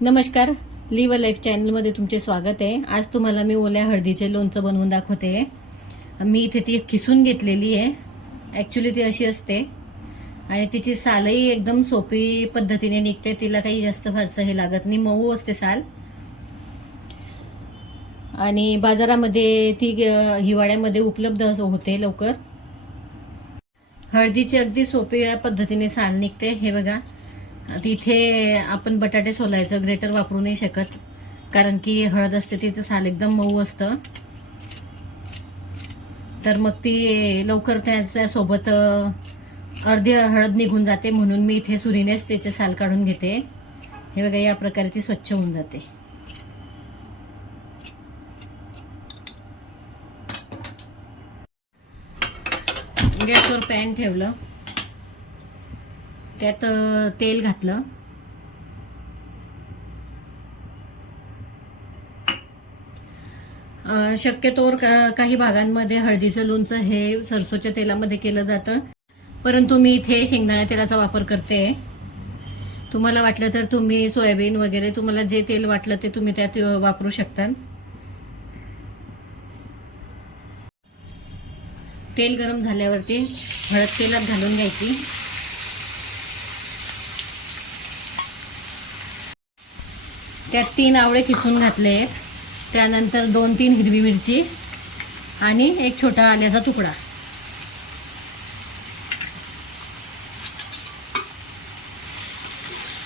नमस्कार, leave life चॅनलमध्ये तुमचे स्वागत आहे। आज तुम्हाला मी ओल्या हळदीचे लोणचं बनवून दाखवते। मी इथे ती किसून घेतलेली आहे। ॲक्च्युली ती अशी असते आणि तिची सालही एकदम सोपी पद्धतीने निघते। तिला काही जास्त फारसं हे लागत नाही, मऊ असते साल। आणि बाजारामध्ये ती हिवाळ्यामध्ये उपलब्ध होते लवकर। हळदीची अगदी सोपी पद्धतीने साल निघते। हे बघा, तिथे आपण बटाटे सोलायचं ग्रेटर वापरू नाही शकत, कारण की हळद असते तिचं साल एकदम मऊ असतं। तर मग ती लवकर त्याच्यासोबत अर्धी हळद निघून जाते, म्हणून मी इथे सुरीनेच त्याचे साल काढून घेते। हे बघा, या प्रकारे ती स्वच्छ होऊन जाते। गॅसवर पॅन ठेवलं, त्यात तेल घातलं। शक्यतोवर काही भागांमध्ये हळदीचं लोणचं हे सरसोच्या तेलामध्ये केलं जातं, परंतु मी इथे शेंगदाणा तेलाचा वापर करते। तुम्हाला वाटलं तर तुम्ही सोयाबीन वगैरे तुम्हाला जे तेल वाटलं ते तुम्ही त्यात वापरू शकता। तेल गरम झाल्यावरती हळद तेलात घालून घ्यायची। त्यात 3 आवळे किसून घातले, त्यानंतर 2-3 हिरवी मिरची आणि 1 छोटा आल्याचा तुकडा।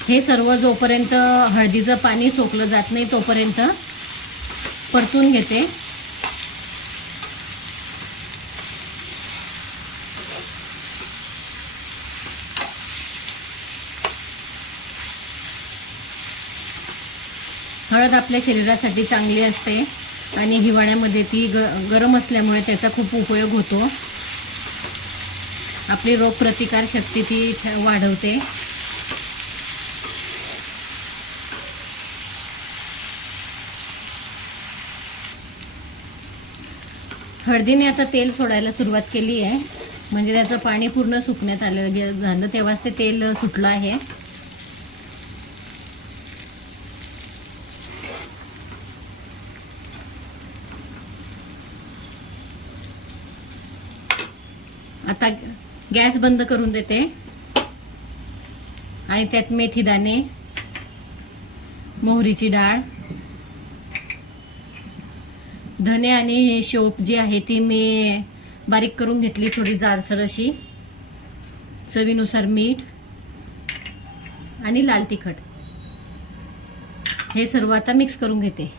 हे सर्व जोपर्यंत हळदीचं पाणी सोकलं जात नाही तोपर्यंत परतून घेते। हळद आपल्या शरीरासाठी चांगली असते आणि हिवाळ्यामध्ये ती गरम असल्यामुळे त्याचा खूप उपयोग होतो। आपली रोगप्रतिकार शक्ती ती वाढवते। हळदीने आता तेल सोडायला सुरुवात केली आहे, म्हणजे त्याचं पाणी पूर्ण सुकण्यात आलं झालं तेव्हाच ते तेल सुटलं आहे। आता गॅस बंद करून देते आणि त्यात मेथी दाणे, मोहरीची डाळ, धने आणि शोप जी आहे ती मी बारीक करून घेतली, थोडी जाडसर अशी, चवीनुसार मीठ आणि लाल तिखट, हे सर्व आता मिक्स करून घेते।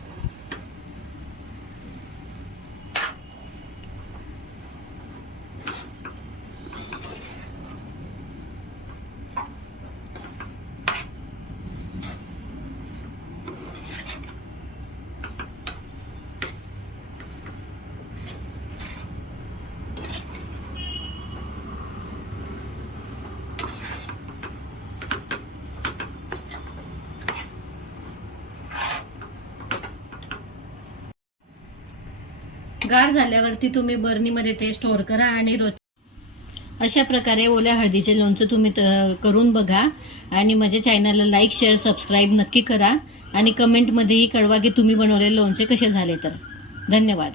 गार झाल्यावरती तुम्ही बर्नीमध्ये ते स्टोअर करा आणि अशा प्रकारे ओल्या हळदीचे लोणचं तुम्ही करून बघा आणि माझ्या चॅनलला लाईक, शेअर, सबस्क्राईब नक्की करा आणि कमेंटमध्येही कळवा की तुम्ही बनवलेले लोणचे कसे झाले तर। धन्यवाद।